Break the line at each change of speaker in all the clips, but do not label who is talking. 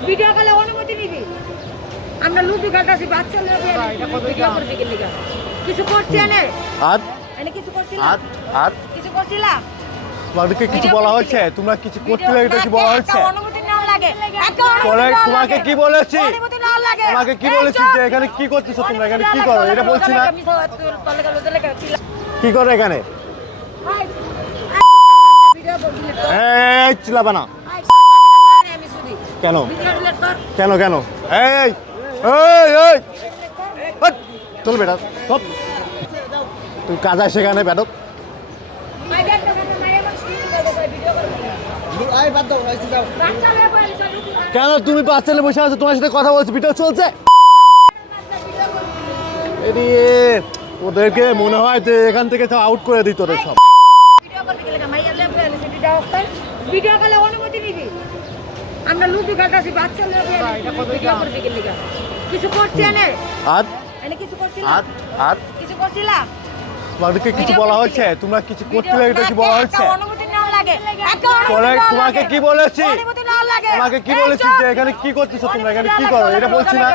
Video কলে অনুমতি নিবি আমরা লুডু খেলতেছি বাচ্চা লোক ভিডিও করছি কি কিছু করছি এনে
আর
এনে কিছু করছিলাম
আর আর
কিছু করছিলাম
তোমাদেরকে কিছু বলা হয়েছে তোমরা কিছু করতে লাগে এটা কি বলা হয়েছে
অনুমতি লাগে
তোমাকে কি বলেছি
অনুমতি নেওয়া লাগে
তোমাকে কি বলেছি যে এখানে কি করতেছো তোমরা এখানে কি করো এটা বলছি না। কি করো এখানে এই চিল্লাবা না
হাই। আমি শুধু
কেন? কেন কেন? এই এই চল বেটা চল। তুই কাজ আছে সেখানে বেটক। কেন তুমি বাচ্চালে বসে আছো? তোমার সাথে কথা বলছি ভিডিও চলছে? ওদেরকে মনে হয় যে এখান থেকে সব আউট করে দিত ওদের সব।
ভিডিও কলে অনুমতি নিবি? আমরা লুডু খেলতেছি বাচ্চা কিছু করছি এনে?
আর
কিছু করছিলাম
আর আর
কিছু করছিলাম
তোমাদেরকে কিছু বলা হয়েছে তোমরা কিছু করতে লাগে। এটা কি বলা হয়েছে তোমাকে। কি বলেছি?
অনুমতি নেওয়া লাগে।
তোমাকে কি বলেছি যে এখানে কি করতেছো তোমরা এখানে কি করো? এটা বলছি না।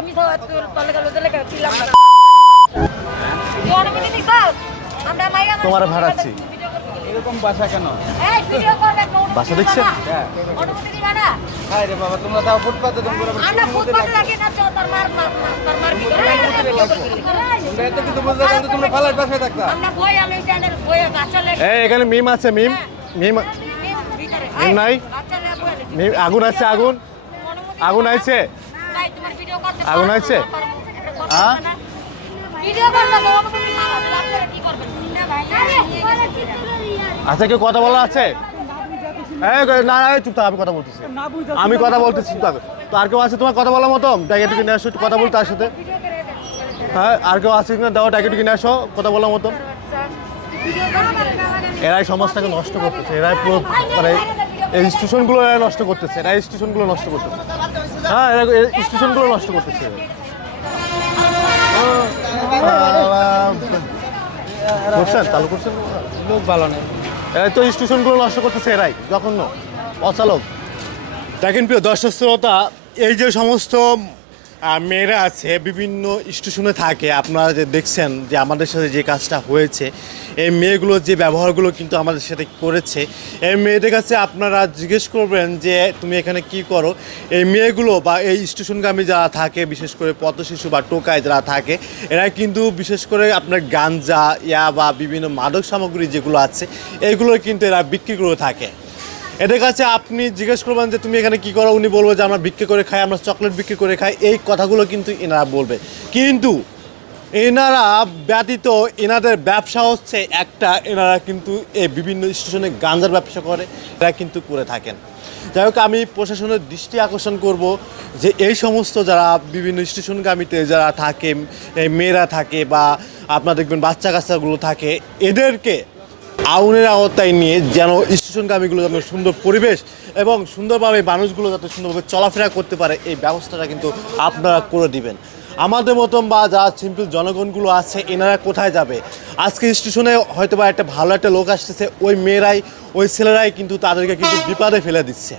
মানুষ
তোমারে ভাড়াচ্ছি।
করতে- ভিডিও করতে গেলে।
এরকম বাসা কেন
বাসা দেখছেন?
হ্যাঁ। হায় রে বাবা তোমরা তাও ফুটপাতে তোমরা এত কিছু বুঝতে তোমরা বাসায় থাকতা
এই এখানে মিম আছে মিম মিম এম নাই? মিম আগুন আছে আগুন আগুন আছে
ভাই, তোমার ভিডিও করতে
আগুন আছে?
না। ভিডিও কি করবেন? না ভাই।
আচ্ছা কেউ কথা বলা আছে না না চুপ থাক, আমি কথা বলতেছি আমি কথা বলতেছি চুপ থাক। তো আর কেউ আছে তোমার কথা বলার মতো ডাকে টুকি নিয়ে আসো কথা বলতে তার সাথে। হ্যাঁ আর কেউ আছে কিনা দাও ডাকে টুকি নিয়ে আসো কথা বলার মতো এরাই সমাজটাকে নষ্ট করতেছে এরাই পুরো মানে এই ইনস্টিটিউশনগুলো এরা নষ্ট করতেছে এরা ইনস্টিটিউশনগুলো নষ্ট করতেছে হ্যাঁ এরা ইনস্টিটিউশনগুলো নষ্ট করতেছে করছেন চালু করছেন
লোক ভালো নেই
এরাই তো স্টেশনগুলো নষ্ট করতেছে এরাই জঘন্য অচালক। দেখেন প্রিয় দর্শক এই যে সমস্ত মেয়েরা আছে, বিভিন্ন স্টেশনে থাকে। আপনারা যে দেখছেন যে আমাদের সাথে যে কাজটা হয়েছে, এই মেয়েগুলোর যে ব্যবহারগুলো কিন্তু আমাদের সাথে করেছে, এই মেয়েদের কাছে আপনারা জিজ্ঞেস করবেন যে, তুমি এখানে কি করো? এই মেয়েগুলো বা এই স্টেশনগামী যারা থাকে, বিশেষ করে পথ শিশু বা টোকায় যারা থাকে, এরা কিন্তু বিশেষ করে আপনার গাঞ্জা, ইয়া বা বিভিন্ন মাদক সামগ্রী যেগুলো আছে, এগুলো কিন্তু এরা বিক্রি করে থাকে। এদের কাছে আপনি জিজ্ঞেস করবেন যে তুমি এখানে কি করো? উনি বলব যে আমরা বিক্রি করে খাই, আমরা চকলেট বিক্রি করে খাই। এই কথাগুলো কিন্তু এনারা বলবে। কিন্তু এনারা ব্যতীত এনাদের ব্যবসা হচ্ছে একটা। এনারা কিন্তু এই বিভিন্ন স্টেশনে গাঞ্জার ব্যবসা করে। এরা কিন্তু করে থাকেন। যাই হোক, আমি প্রশাসনের দৃষ্টি আকর্ষণ করব যে এই সমস্ত যারা বিভিন্ন স্টেশনগামীতে যারা থাকে মেয়েরা থাকে বা আপনারা দেখবেন বাচ্চা কাচ্চাগুলো থাকে, এদেরকে আউনের আওতায় নিয়ে যেন স্টেশনগামীগুলো যেন সুন্দর পরিবেশ এবং সুন্দরভাবে মানুষগুলো যাতে সুন্দরভাবে চলাফেরা করতে পারে, এই ব্যবস্থাটা কিন্তু আপনারা করে দিবেন। আমাদের মতন বা যারা সিম্পল জনগণগুলো আছে, এনারা কোথায় যাবে? আজকে স্টেশনে হয়তো বা একটা ভালো একটা লোক আসতেছে, ওই মেয়েরাই, ওই ছেলেরাই কিন্তু তাদেরকে কিন্তু বিপদে ফেলে দিচ্ছে।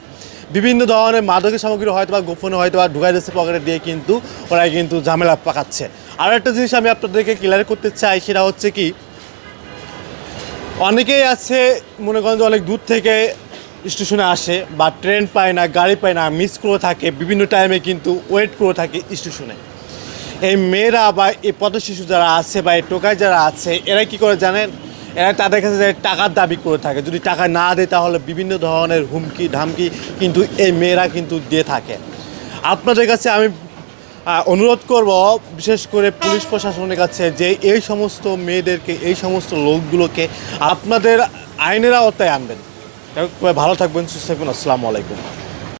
বিভিন্ন ধরনের মাদকের সামগ্রী হয়তো বা গোপনে হয়তো বা ঢুকাই দিচ্ছে পকেটে দিয়ে কিন্তু ওরা কিন্তু ঝামেলা পাকাচ্ছে। আর একটা জিনিস আমি আপনাদেরকে ক্লিয়ার করতে চাই, সেটা হচ্ছে কি অনেকেই আছে, মনে করেন যে অনেক দূর থেকে স্টেশনে আসে, বা ট্রেন পায় না, গাড়ি পায় না মিস করে থাকে, বিভিন্ন টাইমে কিন্তু ওয়েট করে থাকে স্টেশনে। এই মেয়েরা বা এই পথ শিশু যারা আছে বা এই টোকায় যারা আছে, এরা কি করে জানেন? এরা তাদের কাছে টাকার দাবি করে থাকে। যদি টাকা না দেয়, তাহলে বিভিন্ন ধরনের হুমকি, ধামকি কিন্তু এই মেয়েরা কিন্তু দিয়ে থাকে। আপনাদের কাছে আমি অনুরোধ করব বিশেষ করে পুলিশ প্রশাসনের কাছে যে এই সমস্ত মেয়েদেরকে, এই সমস্ত লোকগুলোকে আপনাদের আইনের আওতায় আনবেন। ভালো থাকবেন, সুস্থ থাকবেন, আসসালামু আলাইকুম।